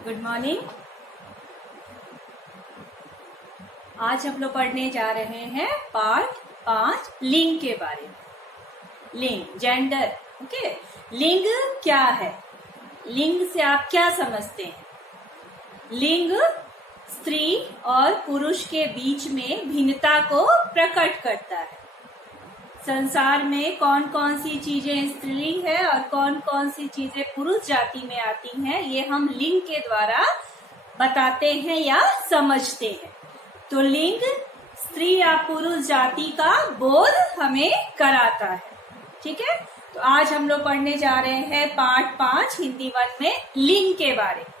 Good morning. आज हम लोग पढ़ने जा रहे हैं पार्ट 5 लिंग के बारे में। लिंग, जेंडर। ओके, लिंग क्या है? लिंग से आप क्या समझते हैं? लिंग स्त्री और पुरुष के बीच में भिन्नता को प्रकट करता है। संसार में कौन कौन सी चीजें स्त्रीलिंग है और कौन कौन सी चीजें पुरुष जाति में आती हैं, ये हम लिंग के द्वारा बताते हैं या समझते हैं। तो लिंग स्त्री या पुरुष जाति का बोध हमें कराता है। ठीक है, तो आज हम लोग पढ़ने जा रहे हैं पार्ट 5 हिंदी 1 में लिंग के बारे में।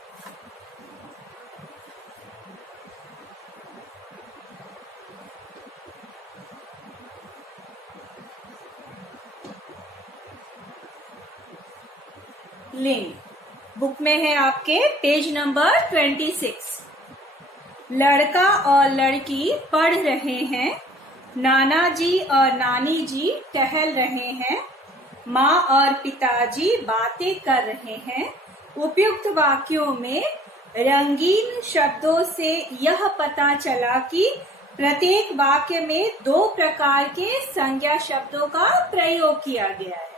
लिंग बुक में है आपके पेज नंबर 26। लड़का और लड़की पढ़ रहे हैं, नाना जी और नानी जी टहल रहे हैं, माँ और पिताजी बातें कर रहे हैं। उपयुक्त वाक्यों में रंगीन शब्दों से यह पता चला कि प्रत्येक वाक्य में 2 प्रकार के संज्ञा शब्दों का प्रयोग किया गया है।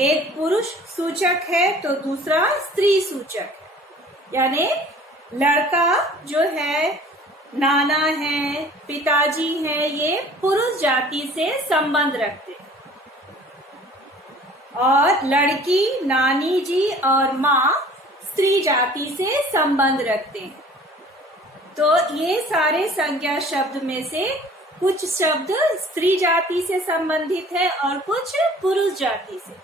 एक पुरुष सूचक है तो दूसरा स्त्री सूचक है। यानी लड़का जो है, नाना है, पिताजी है, ये पुरुष जाति से संबंध रखते हैं और लड़की, नानी जी और माँ स्त्री जाति से संबंध रखते हैं। तो ये सारे संज्ञा शब्द में से कुछ शब्द स्त्री जाति से संबंधित है और कुछ पुरुष जाति से।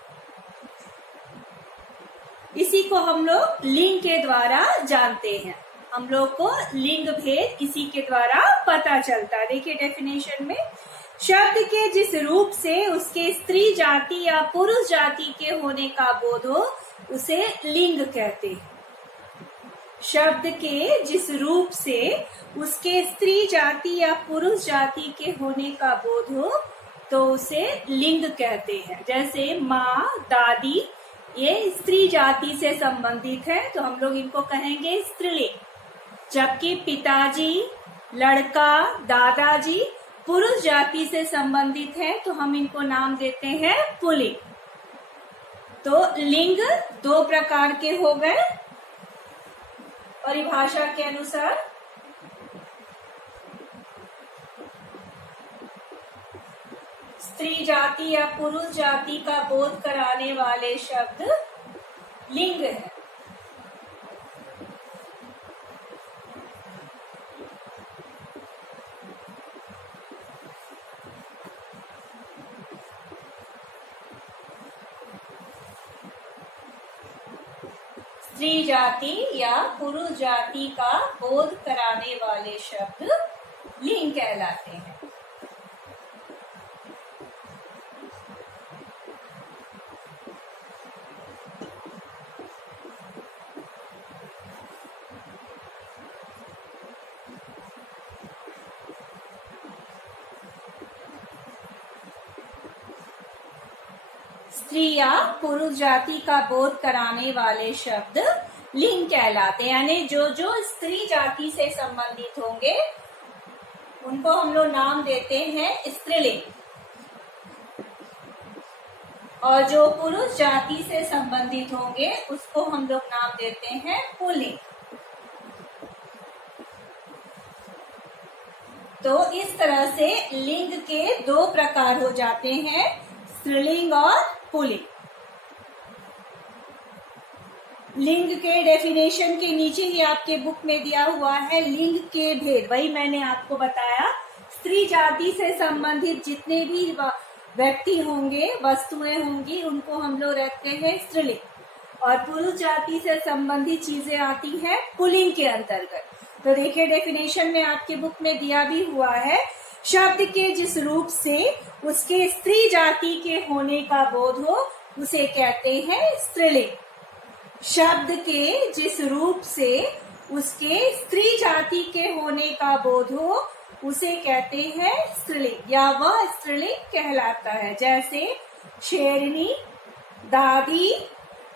इसी को हम लोग लिंग के द्वारा जानते हैं। हम लोग को लिंग भेद इसी के द्वारा पता चलता है। देखिए डेफिनेशन में, शब्द के जिस रूप से उसके स्त्री जाति या पुरुष जाति के होने का बोध हो उसे लिंग कहते हैं। शब्द के जिस रूप से उसके स्त्री जाति या पुरुष जाति के होने का बोध हो तो उसे लिंग कहते हैं। जैसे माँ, दादी, ये स्त्री जाति से संबंधित है तो हम लोग इनको कहेंगे स्त्रीलिंग। जबकि पिताजी, लड़का, दादाजी पुरुष जाति से संबंधित है तो हम इनको नाम देते हैं पुल्लिंग। तो लिंग 2 प्रकार के हो गए परिभाषा के अनुसार। स्त्री जाति या पुरुष जाति का बोध कराने वाले शब्द लिंग है। स्त्री जाति या पुरुष जाति का बोध कराने वाले शब्द लिंग कहलाते हैं। स्त्री या पुरुष जाति का बोध कराने वाले शब्द लिंग कहलाते हैं। यानी जो जो स्त्री जाति से संबंधित होंगे उनको हम लोग नाम देते हैं स्त्रीलिंग और जो पुरुष जाति से संबंधित होंगे उसको हम लोग नाम देते हैं पुल्लिंग। तो इस तरह से लिंग के 2 प्रकार हो जाते हैं, स्त्रीलिंग और पुल्लिंग। लिंग के डेफिनेशन के नीचे ही आपके बुक में दिया हुआ है लिंग के भेद। वही मैंने आपको बताया, स्त्री जाति से संबंधित जितने भी व्यक्ति होंगे, वस्तुएं होंगी, उनको हम लोग रखते हैं स्त्रीलिंग और पुरुष जाति से संबंधित चीजें आती हैं पुल्लिंग के अंतर्गत। तो देखिए डेफिनेशन में आपके बुक में दिया भी हुआ है, शब्द के जिस रूप से उसके स्त्री जाति के होने का बोध हो उसे कहते हैं स्त्रीलिंग। शब्द के जिस रूप से उसके स्त्री जाति के होने का बोध हो उसे कहते हैं स्त्रीलिंग या वह स्त्रीलिंग कहलाता है। जैसे शेरनी, दादी,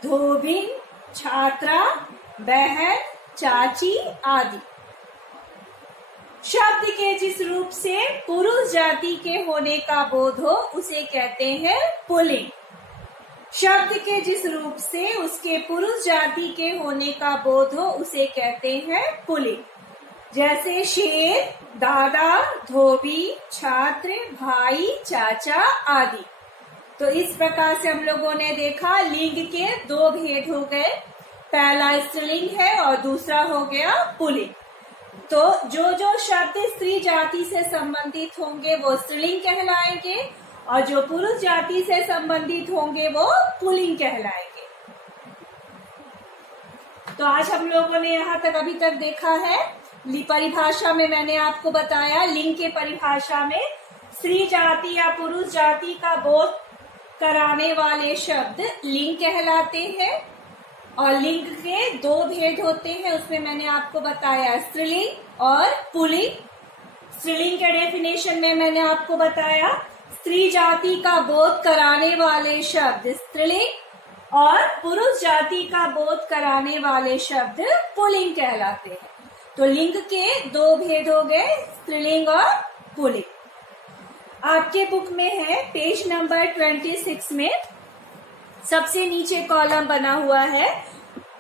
धोबिन, छात्रा, बहन, चाची आदि। शब्द के जिस रूप से पुरुष जाति के होने का बोध हो उसे कहते हैं पुल्लिंग। शब्द के जिस रूप से उसके पुरुष जाति के होने का बोध हो उसे कहते हैं पुल्लिंग। जैसे शेर, दादा, धोबी, छात्र, भाई, चाचा आदि। तो इस प्रकार से हम लोगों ने देखा लिंग के दो भेद हो गए, पहला स्त्रीलिंग है और दूसरा हो गया पुल्लिंग। तो जो जो शब्द स्त्री जाति से संबंधित होंगे वो स्त्रीलिंग कहलाएंगे और जो पुरुष जाति से संबंधित होंगे वो पुल्लिंग कहलाएंगे। तो आज हम लोगों ने यहाँ तक अभी तक देखा है, परिभाषा में मैंने आपको बताया लिंग के परिभाषा में स्त्री जाति या पुरुष जाति का बोध कराने वाले शब्द लिंग कहलाते हैं और लिंग के दो भेद होते हैं, उसमें मैंने आपको बताया स्त्रीलिंग और पुल्लिंग। स्त्रीलिंग के डेफिनेशन में मैंने आपको बताया स्त्री जाति का बोध कराने वाले शब्द स्त्रीलिंग और पुरुष जाति का बोध कराने वाले शब्द पुल्लिंग कहलाते हैं। तो लिंग के दो भेद हो गए, स्त्रीलिंग और पुल्लिंग। आपके बुक में है पेज नंबर 26 में सबसे नीचे कॉलम बना हुआ है,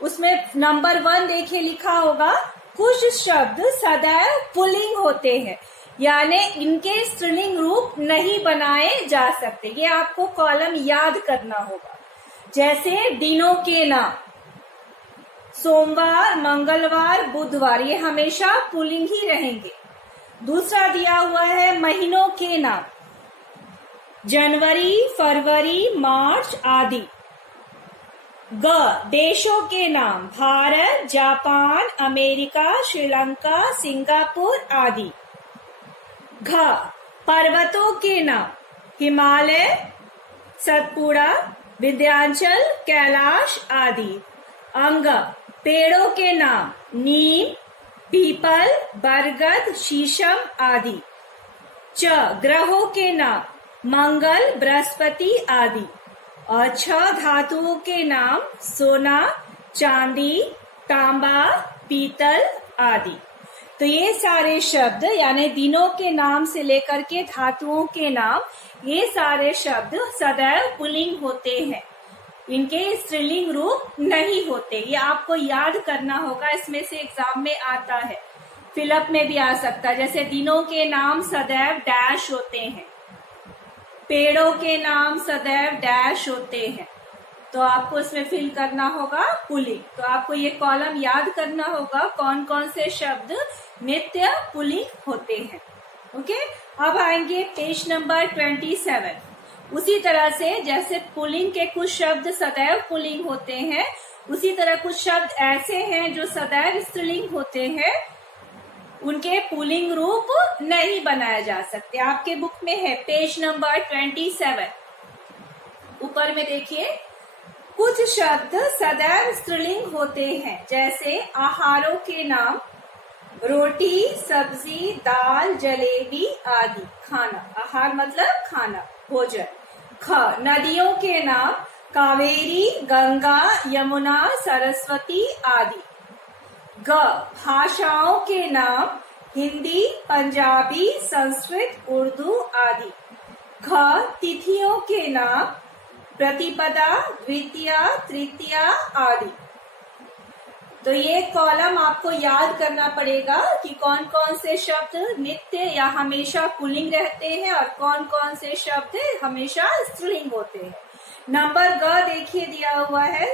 उसमें नंबर 1 देखिए लिखा होगा कुछ शब्द सदैव पुल्लिंग होते हैं, यानी इनके स्त्रीलिंग रूप नहीं बनाए जा सकते। ये आपको कॉलम याद करना होगा। जैसे दिनों के नाम, सोमवार, मंगलवार, बुधवार, ये हमेशा पुल्लिंग ही रहेंगे। दूसरा दिया हुआ है महीनों के नाम, जनवरी, फरवरी, मार्च आदि। देशों के नाम, Bharat, Japan, America, Sri Lanka, Singapore आदि। पर्वतों के नाम, हिमालय, सतपुड़ा, विंध्याचल, कैलाश आदि। पेड़ों के नाम, नीम, पीपल, बरगद, शीशम आदि। ग्रहों के नाम, मंगल, बृहस्पति आदि। और धातुओं के नाम, सोना, चांदी, तांबा, पीतल आदि। तो ये सारे शब्द यानी दिनों के नाम से लेकर के धातुओं के नाम, ये सारे शब्द सदैव पुल्लिंग होते हैं, इनके स्त्रीलिंग रूप नहीं होते। ये आपको याद करना होगा, इसमें से एग्जाम में आता है, फिलअप में भी आ सकता है। जैसे दिनों के नाम सदैव डैश होते हैं, पेड़ों के नाम सदैव डैश होते हैं, तो आपको इसमें फिल करना होगा पुल्लिंग। तो आपको ये कॉलम याद करना होगा कौन कौन से शब्द नित्य पुल्लिंग होते हैं। ओके, अब आएंगे पेज नंबर 27। उसी तरह से जैसे पुल्लिंग के कुछ शब्द सदैव पुल्लिंग होते हैं, उसी तरह कुछ शब्द ऐसे हैं जो सदैव स्त्रीलिंग होते हैं, उनके पुल्लिंग रूप नहीं बनाया जा सकते। आपके बुक में है पेज नंबर 27, ऊपर में देखिए कुछ शब्द सदैव स्त्रीलिंग होते हैं, जैसे आहारों के नाम, रोटी, सब्जी, दाल, जलेबी आदि। खाना, आहार मतलब खाना, भोजन। नदियों के नाम, कावेरी, गंगा, यमुना, सरस्वती आदि। भाषाओं के नाम, हिंदी, पंजाबी, संस्कृत, उर्दू आदि। तिथियों के नाम, प्रतिपदा, द्वितीया, तृतीया आदि। तो ये कॉलम आपको याद करना पड़ेगा कि कौन कौन से शब्द नित्य या हमेशा पुल्लिंग रहते हैं और कौन कौन से शब्द हमेशा स्त्रीलिंग होते हैं। नंबर देखिए दिया हुआ है,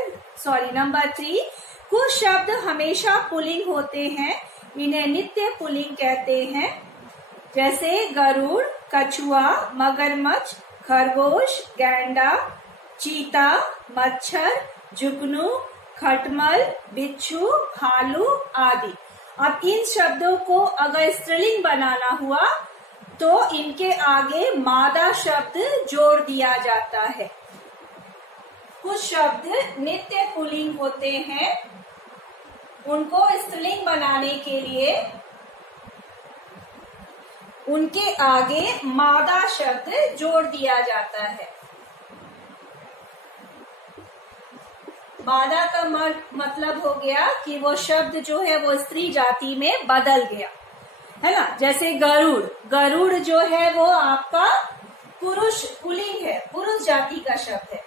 नंबर 3, कुछ शब्द हमेशा पुल्लिंग होते हैं, इन्हें नित्य पुल्लिंग कहते हैं। जैसे गरुड़, कछुआ, मगरमच्छ, खरगोश, गैंडा, चीता, मच्छर, जुगनू, खटमल, बिच्छू, भालू आदि। अब इन शब्दों को अगर स्त्रीलिंग बनाना हुआ तो इनके आगे मादा शब्द जोड़ दिया जाता है। कुछ शब्द नित्य पुल्लिंग होते हैं, उनको स्त्रीलिंग बनाने के लिए उनके आगे मादा शब्द जोड़ दिया जाता है। मादा का मतलब हो गया कि वो शब्द जो है वो स्त्री जाति में बदल गया, है ना। जैसे गरुड़, गरुड़ जो है वो आपका पुरुष पुल्लिंग है, पुरुष जाति का शब्द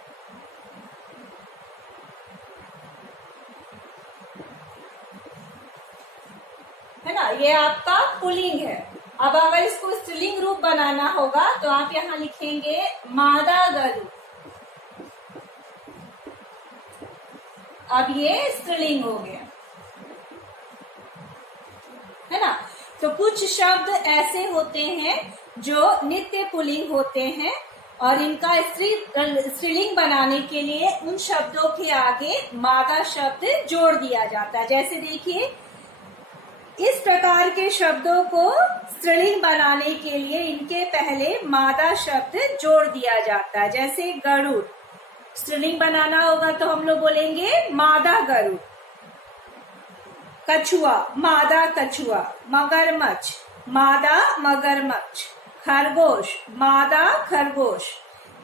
है ना, ये आपका पुल्लिंग है। अब अगर इसको स्त्रीलिंग रूप बनाना होगा तो आप यहाँ लिखेंगे मादा गरुड़। अब ये स्त्रीलिंग हो गया, है ना। तो कुछ शब्द ऐसे होते हैं जो नित्य पुल्लिंग होते हैं और इनका स्त्रीलिंग बनाने के लिए उन शब्दों के आगे मादा शब्द जोड़ दिया जाता है। जैसे देखिए, इस प्रकार के शब्दों को स्त्रीलिंग बनाने के लिए इनके पहले मादा शब्द जोड़ दिया जाता है। जैसे गरुड़, स्त्रीलिंग बनाना होगा तो हम लोग बोलेंगे मादा गरुड़। कछुआ, मादा कछुआ। मगरमच्छ, मादा मगरमच्छ। खरगोश, मादा खरगोश।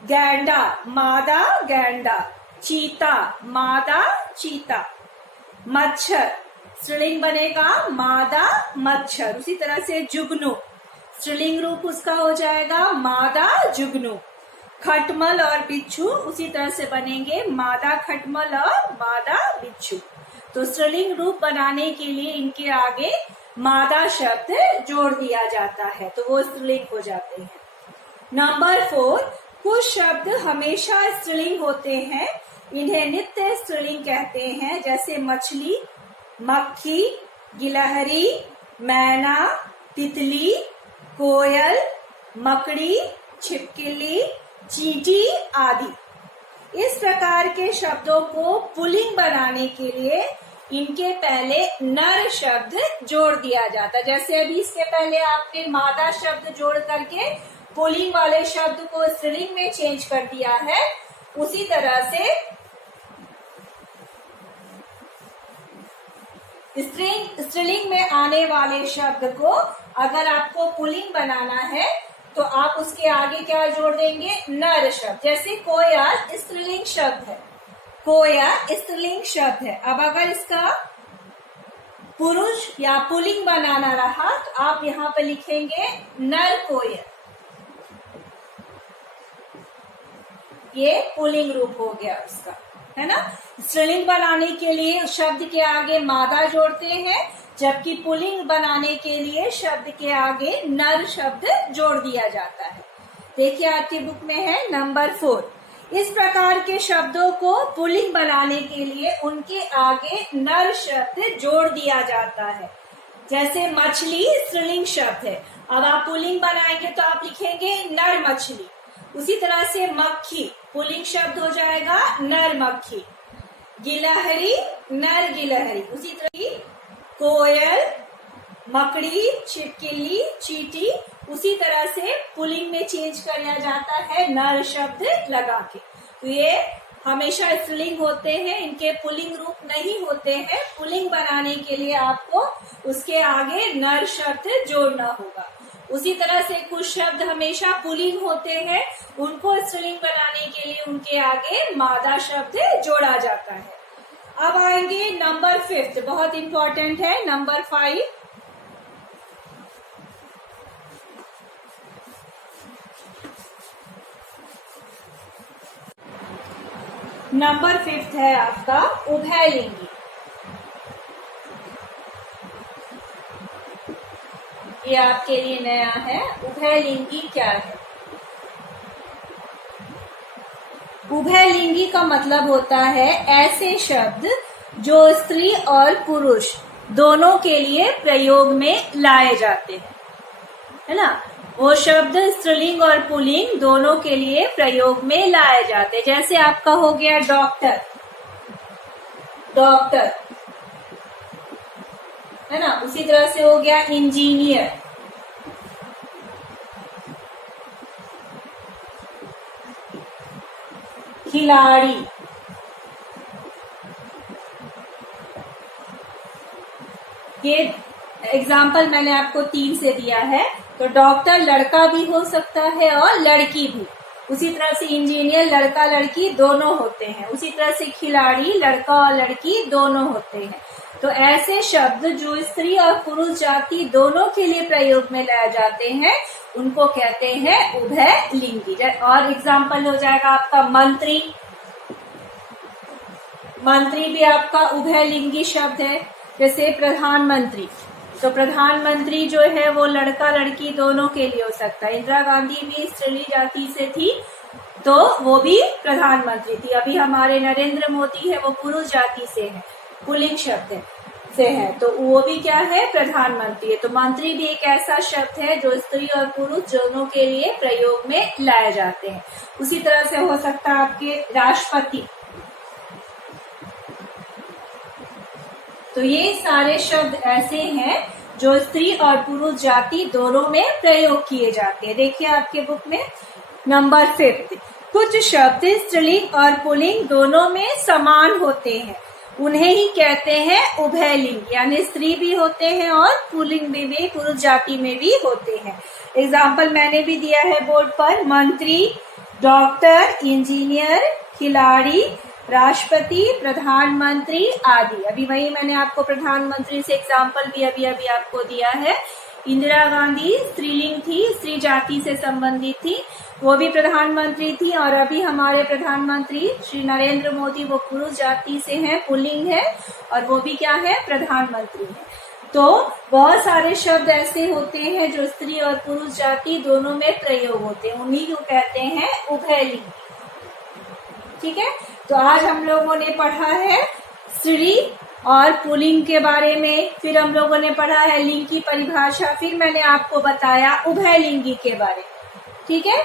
गैंडा, मादा गैंडा। चीता, मादा चीता। मच्छर, स्त्रीलिंग बनेगा मादा मच्छर। उसी तरह से जुगनू, स्त्रीलिंग रूप उसका हो जाएगा मादा जुगनू। खटमल और बिच्छू उसी तरह से बनेंगे मादा खटमल और मादा बिच्छू। तो स्त्रीलिंग रूप बनाने के लिए इनके आगे मादा शब्द जोड़ दिया जाता है तो वो स्त्रीलिंग हो जाते हैं। नंबर 4, कुछ शब्द हमेशा स्त्रीलिंग होते हैं, इन्हें नित्य स्त्रीलिंग कहते हैं। जैसे मछली, मक्खी, गिलहरी, मैना, तितली, कोयल, मकड़ी, छिपकली, चींटी आदि। इस प्रकार के शब्दों को पुल्लिंग बनाने के लिए इनके पहले नर शब्द जोड़ दिया जाता है। जैसे अभी इसके पहले आपने मादा शब्द जोड़ करके पुल्लिंग वाले शब्द को स्त्रीलिंग में चेंज कर दिया है, उसी तरह से स्त्रीलिंग में आने वाले शब्द को अगर आपको पुल्लिंग बनाना है तो आप उसके आगे क्या जोड़ देंगे, नर शब्द। जैसे कोयल स्त्रीलिंग शब्द है, कोया स्त्रीलिंग शब्द है। अब अगर इसका पुरुष या पुल्लिंग बनाना रहा तो आप यहाँ पे लिखेंगे नर कोयल, ये पुल्लिंग रूप हो गया उसका, है ना। स्त्रीलिंग बनाने के लिए शब्द के आगे मादा जोड़ते हैं, जबकि पुल्लिंग बनाने के लिए शब्द के आगे नर शब्द जोड़ दिया जाता है। देखिए आपकी बुक में है नंबर 4। इस प्रकार के शब्दों को पुल्लिंग बनाने के लिए उनके आगे नर शब्द जोड़ दिया जाता है। जैसे मछली स्त्रीलिंग शब्द है, अब आप पुल्लिंग बनाएंगे तो आप लिखेंगे नर मछली। उसी तरह से मक्खी पुल्लिंग शब्द हो जाएगा नर मक्खी। गिलहरी नर गिलहरी। उसी तरह कोयल, मकड़ी, छिपकली, चींटी उसी तरह से पुल्लिंग में चेंज किया जाता है नर शब्द लगा के। तो ये हमेशा स्त्रीलिंग होते हैं, इनके पुल्लिंग रूप नहीं होते हैं। पुल्लिंग बनाने के लिए आपको उसके आगे नर शब्द जोड़ना होगा। उसी तरह से कुछ शब्द हमेशा पुल्लिंग होते हैं, उनको स्त्रीलिंग बनाने के लिए उनके आगे मादा शब्द जोड़ा जाता है। अब आएंगे नंबर 5, बहुत इंपॉर्टेंट है नंबर 5। नंबर 5 है आपका उभयलिंगी। ये आपके लिए नया है। उभयलिंगी क्या है? उभयलिंगी का मतलब होता है ऐसे शब्द जो स्त्री और पुरुष दोनों के लिए प्रयोग में लाए जाते हैं, है ना। वो शब्द स्त्रीलिंग और पुल्लिंग दोनों के लिए प्रयोग में लाए जाते हैं। जैसे आपका हो गया डॉक्टर, डॉक्टर, है ना। उसी तरह से हो गया इंजीनियर, खिलाड़ी, ये एग्जाम्पल मैंने आपको 3 से दिया है। तो डॉक्टर लड़का भी हो सकता है और लड़की भी। उसी तरह से इंजीनियर लड़का लड़की दोनों होते हैं। उसी तरह से खिलाड़ी लड़का और लड़की दोनों होते हैं। तो ऐसे शब्द जो स्त्री और पुरुष जाति दोनों के लिए प्रयोग में लाए जाते हैं उनको कहते हैं उभयलिंगी। और एग्जाम्पल हो जाएगा आपका मंत्री। मंत्री भी आपका उभयलिंगी शब्द है। जैसे प्रधानमंत्री, तो प्रधानमंत्री जो है वो लड़का लड़की दोनों के लिए हो सकता है। इंदिरा गांधी भी स्त्रीलिंग जाति से थी तो वो भी प्रधानमंत्री थी। अभी हमारे नरेंद्र मोदी है वो पुरुष जाति से है, पुल्लिंग शब्द से है, तो वो भी क्या है, प्रधानमंत्री है। तो मंत्री भी एक ऐसा शब्द है जो स्त्री और पुरुष दोनों के लिए प्रयोग में लाए जाते हैं। उसी तरह से हो सकता है आपके राष्ट्रपति। तो ये सारे शब्द ऐसे हैं जो स्त्री और पुरुष जाति दोनों में प्रयोग किए जाते हैं। देखिए आपके बुक में नंबर 5, कुछ शब्द स्त्रीलिंग और पुल्लिंग दोनों में समान होते हैं, उन्हें ही कहते हैं उभयलिंग। यानी स्त्री भी होते हैं और पुल्लिंग में भी, पुरुष जाति में भी होते हैं। एग्जाम्पल मैंने भी दिया है बोर्ड पर, मंत्री, डॉक्टर, इंजीनियर, खिलाड़ी, राष्ट्रपति, प्रधानमंत्री आदि। अभी वही मैंने आपको प्रधानमंत्री से एग्जाम्पल भी अभी आपको दिया है। इंदिरा गांधी स्त्रीलिंग थी, स्त्री जाति से संबंधित थी, वो भी प्रधानमंत्री थी। और अभी हमारे प्रधानमंत्री श्री नरेंद्र मोदी वो पुरुष जाति से हैं, पुल्लिंग है, और वो भी क्या है, प्रधानमंत्री है। तो बहुत सारे शब्द ऐसे होते हैं जो स्त्री और पुरुष जाति दोनों में प्रयोग होते हैं, उन्हीं को कहते हैं उभयलिंग। ठीक है, तो आज हम लोगों ने पढ़ा है स्त्री और पुल्लिंग के बारे में, फिर हम लोगों ने पढ़ा है लिंग की परिभाषा, फिर मैंने आपको बताया उभयलिंगी के बारे में। ठीक है,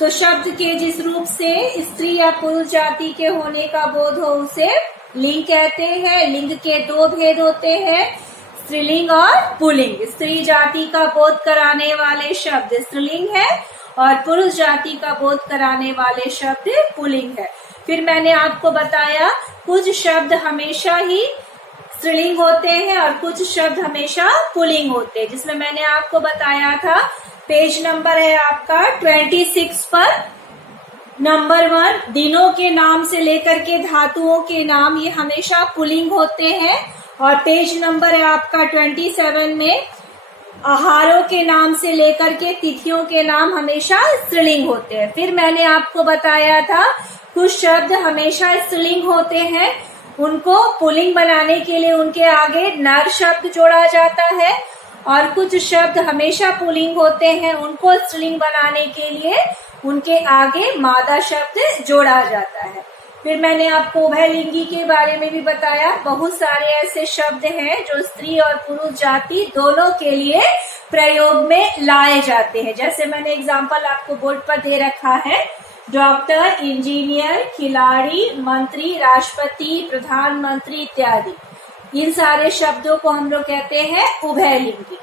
तो शब्द के जिस रूप से स्त्री या पुरुष जाति के होने का बोध हो उसे लिंग कहते हैं। लिंग के 2 भेद होते हैं, स्त्रीलिंग और पुल्लिंग। स्त्री जाति का बोध कराने वाले शब्द स्त्रीलिंग है और पुरुष जाति का बोध कराने वाले शब्द पुल्लिंग है। फिर मैंने आपको बताया कुछ शब्द हमेशा ही स्त्रीलिंग होते हैं और कुछ शब्द हमेशा पुल्लिंग होते हैं, जिसमें मैंने आपको बताया था, पेज नंबर है आपका 26 पर, नंबर 1, दिनों के नाम से लेकर के धातुओं के नाम ये हमेशा पुल्लिंग होते हैं। और पेज नंबर है आपका 27 में आहारों के नाम से लेकर के तिथियों के नाम हमेशा स्त्रीलिंग होते हैं। फिर मैंने आपको बताया था कुछ शब्द हमेशा स्त्रीलिंग होते हैं, उनको पुल्लिंग बनाने के लिए उनके आगे नर शब्द जोड़ा जाता है, और कुछ शब्द हमेशा पुल्लिंग होते हैं, उनको स्त्रीलिंग बनाने के लिए उनके आगे मादा शब्द जोड़ा जाता है। फिर मैंने आपको उभयलिंगी के बारे में भी बताया, बहुत सारे ऐसे शब्द हैं जो स्त्री और पुरुष जाति दोनों के लिए प्रयोग में लाए जाते हैं। जैसे मैंने एग्जाम्पल आपको बोर्ड पर दे रखा है, डॉक्टर, इंजीनियर, खिलाड़ी, मंत्री, राष्ट्रपति, प्रधानमंत्री इत्यादि। इन सारे शब्दों को हम लोग कहते हैं उभयलिंगी।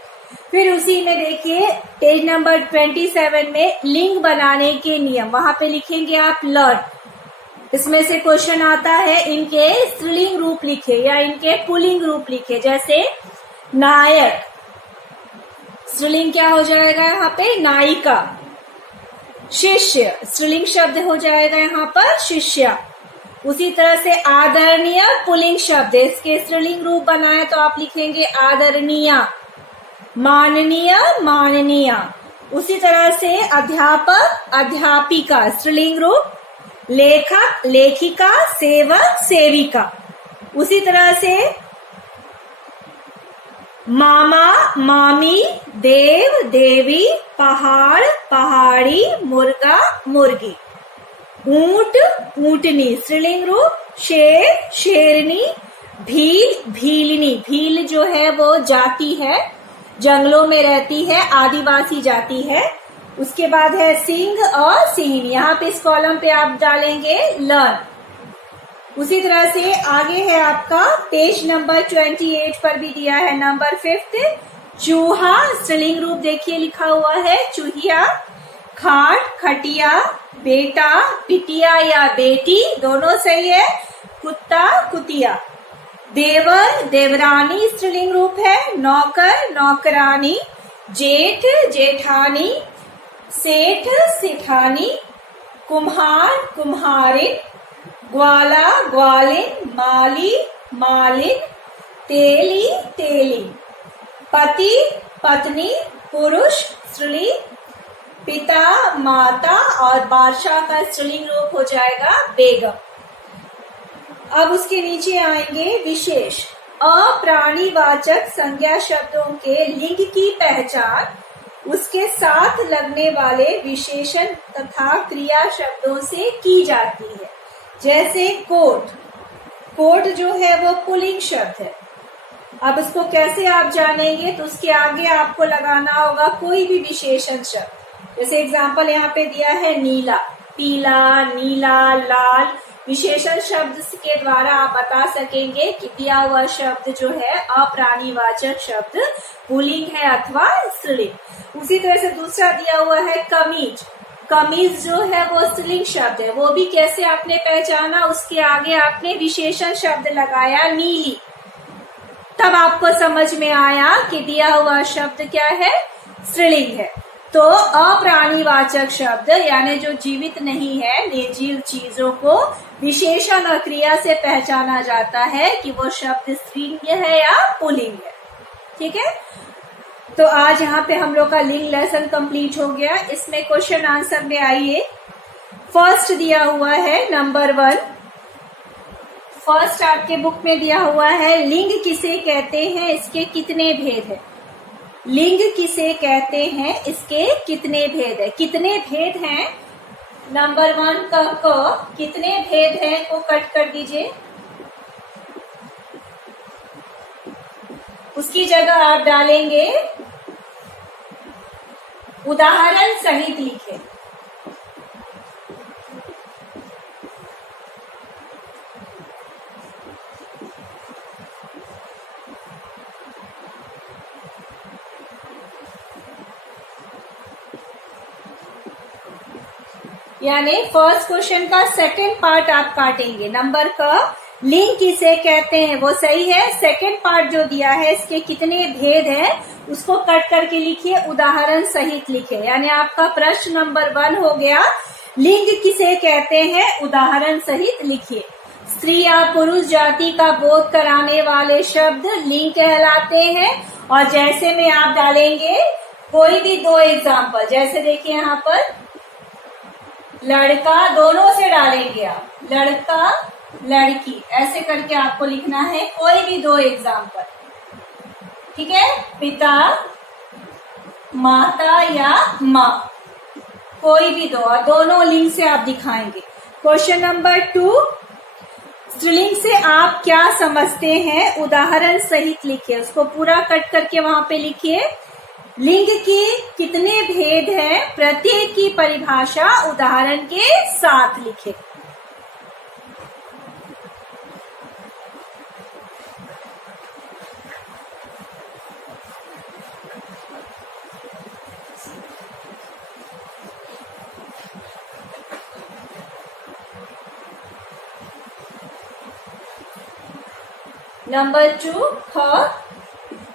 फिर उसी में देखिए पेज नंबर 27 में लिंग बनाने के नियम, वहां पे लिखेंगे आप लर्न। इसमें से क्वेश्चन आता है इनके स्त्रीलिंग रूप लिखे या इनके पुल्लिंग रूप लिखे। जैसे नायक, स्त्रीलिंग क्या हो जाएगा यहाँ पे, नायिका। शिष्य, स्त्रीलिंग शब्द हो जाएगा यहाँ पर शिष्या। उसी तरह से आदरणीय पुल्लिंग शब्द, इसके स्त्रीलिंग रूप बनाए तो आप लिखेंगे आदरणीया। माननीय, माननीया। उसी तरह से अध्यापक, अध्यापिका, स्त्रीलिंग रूप। लेखक, लेखिका, सेवक, सेविका। उसी तरह से मामा, मामी, देव, देवी, पहाड़, पहाड़ी, मुर्गा, मुर्गी। ऊंट, ऊंटनी, स्त्रीलिंग रूप। शेर, शेरनी। भील, भीलनी। भील जो है वो जाति है, जंगलों में रहती है, आदिवासी जाति है। उसके बाद है सिंह और सिंहनी। यहाँ पे इस कॉलम पे आप डालेंगे लर्न। उसी तरह से आगे है आपका पेज नंबर 28 पर भी दिया है नंबर 5, चूहा, स्त्रीलिंग रूप देखिए लिखा हुआ है चूहिया। खाट, खटिया, बेटा, बिटिया या बेटी, दोनों सही है। कुत्ता, कुतिया। देवर, देवरानी, स्त्रीलिंग रूप है। नौकर, नौकरानी। जेठ, जेठानी। सेठ, सेठानी। कुम्हार कुम्हारिन, ग्वाला ग्वालिन, माली मालिन, तेली तेलिन, पति पत्नी, पुरुष स्त्रीलिंग, पिता माता, और बादशाह का स्त्रीलिंग रूप हो जाएगा बेगम। अब उसके नीचे आएंगे विशेष। अप्राणीवाचक संज्ञा शब्दों के लिंग की पहचान उसके साथ लगने वाले विशेषण तथा क्रिया शब्दों से की जाती है। जैसे कोट, कोट जो है वो पुल्लिंग शब्द है। अब उसको कैसे आप जानेंगे, तो उसके आगे आपको लगाना होगा कोई भी विशेषण शब्द। जैसे एग्जाम्पल यहाँ पे दिया है नीला, पीला, नीला, लाल। विशेषण शब्द के द्वारा आप बता सकेंगे कि दिया हुआ शब्द जो है अप्राणीवाचक शब्द पुल्लिंग है अथवा स्त्रीलिंग। उसी तरह से दूसरा दिया हुआ है कमीज, कमीज जो है वो स्त्रीलिंग शब्द है। वो भी कैसे आपने पहचाना, उसके आगे आपने विशेषण शब्द लगाया नीली, तब आपको समझ में आया कि दिया हुआ शब्द क्या है, स्त्रीलिंग है। तो अप्राणीवाचक शब्द यानी जो जीवित नहीं है, निर्जीव चीजों को विशेषण और क्रिया से पहचाना जाता है कि वो शब्द स्त्रीलिंग है या पुल्लिंग है। ठीक है, तो आज यहाँ पे हम लोग का लिंग लेसन कंप्लीट हो गया। इसमें क्वेश्चन आंसर में आइए। फर्स्ट दिया हुआ है नंबर 1, फर्स्ट आपके बुक में दिया हुआ है लिंग किसे कहते हैं, इसके कितने भेद है। लिंग किसे कहते हैं, इसके कितने भेद है। कितने भेद हैं, नंबर 1 का क कितने भेद हैं को कट कर दीजिए। उसकी जगह आप डालेंगे उदाहरण सहित लिखे। यानी फर्स्ट क्वेश्चन का सेकंड पार्ट आप काटेंगे। नंबर का लिंग किसे कहते हैं वो सही है, सेकंड पार्ट जो दिया है इसके कितने भेद है उसको कट करके लिखिए, उदाहरण सहित लिखे। यानी आपका प्रश्न नंबर 1 हो गया, लिंग किसे कहते हैं, उदाहरण सहित लिखिए। स्त्री या पुरुष जाति का बोध कराने वाले शब्द लिंग कहलाते हैं। और जैसे में आप डालेंगे कोई भी 2 एग्जाम्पल, जैसे देखिए यहाँ पर लड़का, दोनों से डालेंगे आप, लड़का लड़की, ऐसे करके आपको लिखना है कोई भी 2 एग्जाम्पल। ठीक है, पिता माता या माँ, कोई भी 2, और दोनों लिंग से आप दिखाएंगे। क्वेश्चन नंबर 2, स्त्रीलिंग से आप क्या समझते हैं, उदाहरण सहित लिखिए। उसको पूरा कट करके वहां पे लिखिए। लिंग के कितने भेद हैं, प्रत्येक की परिभाषा उदाहरण के साथ लिखें। नंबर 2 ख,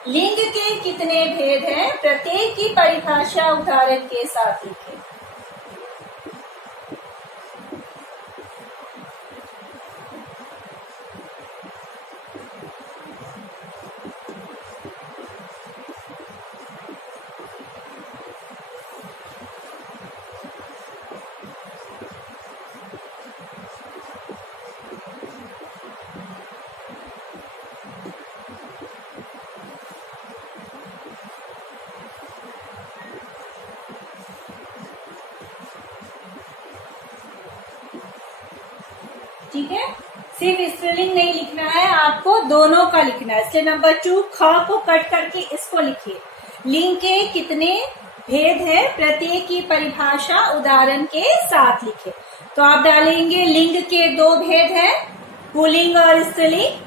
लिंग के कितने भेद हैं, प्रत्येक की परिभाषा उदाहरण के साथ लिखें। ठीक है, सिर्फ स्त्रीलिंग नहीं लिखना है, आपको दोनों का लिखना है। इसलिए नंबर 2 ख को कट करके इसको लिखिए। लिंग के कितने भेद है, प्रत्येक की परिभाषा उदाहरण के साथ लिखे। तो आप डालेंगे लिंग के 2 भेद है, पुल्लिंग और स्त्रीलिंग।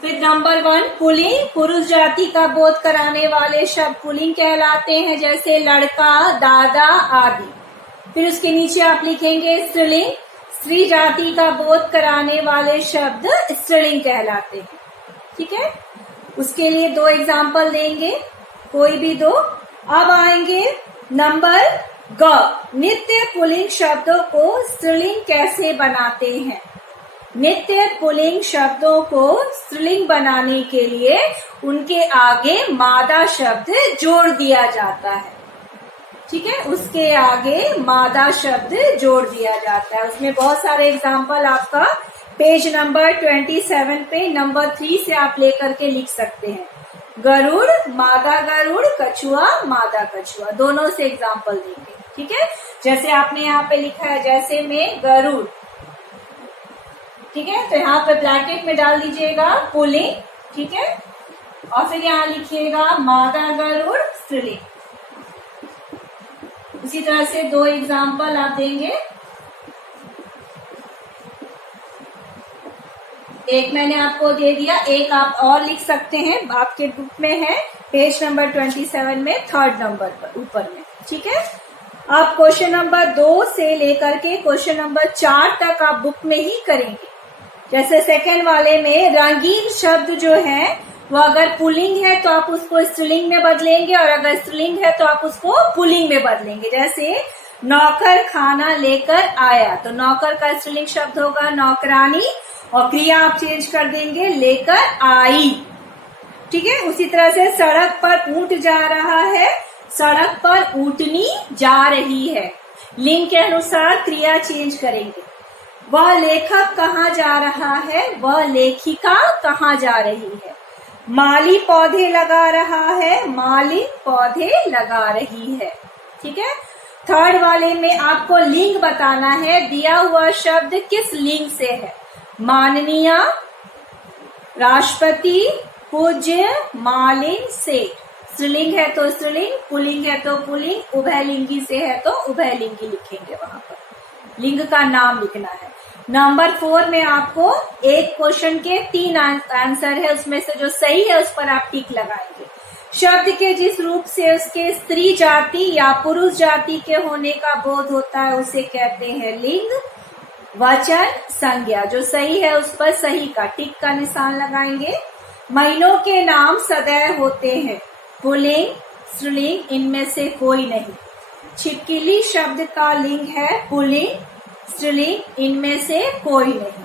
फिर नंबर 1 पुल्लिंग, पुरुष जाति का बोध कराने वाले शब्द पुल्लिंग कहलाते हैं, जैसे लड़का, दादा आदि। फिर उसके नीचे आप लिखेंगे स्त्रीलिंग, स्त्री जाति का बोध कराने वाले शब्द स्त्रीलिंग कहलाते हैं। ठीक है, उसके लिए 2 एग्जाम्पल देंगे, कोई भी 2। अब आएंगे नंबर ग, नित्य पुल्लिंग शब्दों को स्त्रीलिंग कैसे बनाते हैं? नित्य पुल्लिंग शब्दों को स्त्रीलिंग बनाने के लिए उनके आगे मादा शब्द जोड़ दिया जाता है। ठीक है, उसके आगे मादा शब्द जोड़ दिया जाता है। उसमें बहुत सारे एग्जाम्पल आपका पेज नंबर 27 पे नंबर 3 से आप लेकर के लिख सकते हैं। गरुड़, मादा गरुड़, कछुआ, मादा कछुआ, दोनों से एग्जाम्पल देंगे। ठीक है, जैसे आपने यहाँ पे लिखा है, जैसे में गरुड़। ठीक है, तो यहाँ पे ब्रैकेट में डाल दीजिएगा पुल्लिंग। ठीक है, और फिर यहाँ लिखिएगा मादा गरुड़ स्त्रीलिंग। इसी तरह से 2 एग्जाम्पल आप देंगे। एक मैंने आपको दे दिया, एक आप और लिख सकते हैं, आपके बुक में है पेज नंबर 27 में 3rd नंबर पर ऊपर में। ठीक है, आप क्वेश्चन नंबर 2 से लेकर के क्वेश्चन नंबर 4 तक आप बुक में ही करेंगे। जैसे सेकंड वाले में रंगीन शब्द जो है वो अगर पुल्लिंग है तो आप उसको स्त्रीलिंग में बदलेंगे, और अगर स्त्रीलिंग है तो आप उसको पुल्लिंग में बदलेंगे। जैसे नौकर खाना लेकर आया, तो नौकर का स्त्रीलिंग शब्द होगा नौकरानी, और क्रिया आप चेंज कर देंगे लेकर आई। ठीक है, उसी तरह से सड़क पर ऊंट जा रहा है, सड़क पर ऊंटनी जा रही है। लिंग के अनुसार क्रिया चेंज करेंगे। वह लेखक कहाँ जा रहा है, वह लेखिका कहाँ जा रही है। माली पौधे लगा रहा है, माली पौधे लगा रही है। ठीक है, 3rd वाले में आपको लिंग बताना है। दिया हुआ शब्द किस लिंग से है? माननीय, राष्ट्रपति, पूज्य, मालिन, सेठ। स्त्रीलिंग है तो स्त्रीलिंग, पुल्लिंग है तो पुल्लिंग, उभयलिंगी से है तो उभयलिंगी लिखेंगे। वहां पर लिंग का नाम लिखना है। नंबर 4 में आपको एक क्वेश्चन के 3 आंसर है, उसमें से जो सही है उस पर आप टिक लगाएंगे। शब्द के जिस रूप से उसके स्त्री जाति या पुरुष जाति के होने का बोध होता है उसे कहते हैं लिंग। वचन, संज्ञा, जो सही है उस पर सही का टिक का निशान लगाएंगे। महीनों के नाम सदैव होते हैं, पुल्लिंग, स्त्रीलिंग, इनमें से कोई नहीं। छिपकली शब्द का लिंग है पुल्लिंग, स्त्रीलिंग, इनमें से कोई नहीं।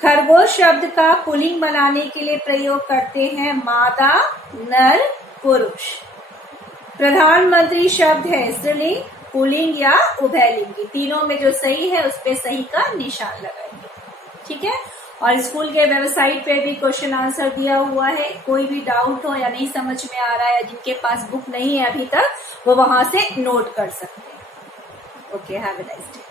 खरगोश शब्द का पुल्लिंग बनाने के लिए प्रयोग करते हैं मादा, नर, पुरुष। प्रधानमंत्री शब्द है स्त्रीलिंग, पुल्लिंग या उभयलिंगी। तीनों में जो सही है उस पे सही का निशान लगाएंगे। ठीक है, और स्कूल के वेबसाइट पे भी क्वेश्चन आंसर दिया हुआ है। कोई भी डाउट हो या नहीं समझ में आ रहा है, जिनके पास बुक नहीं है अभी तक, वो वहां से नोट कर सकते हैं। Okay, have a nice day.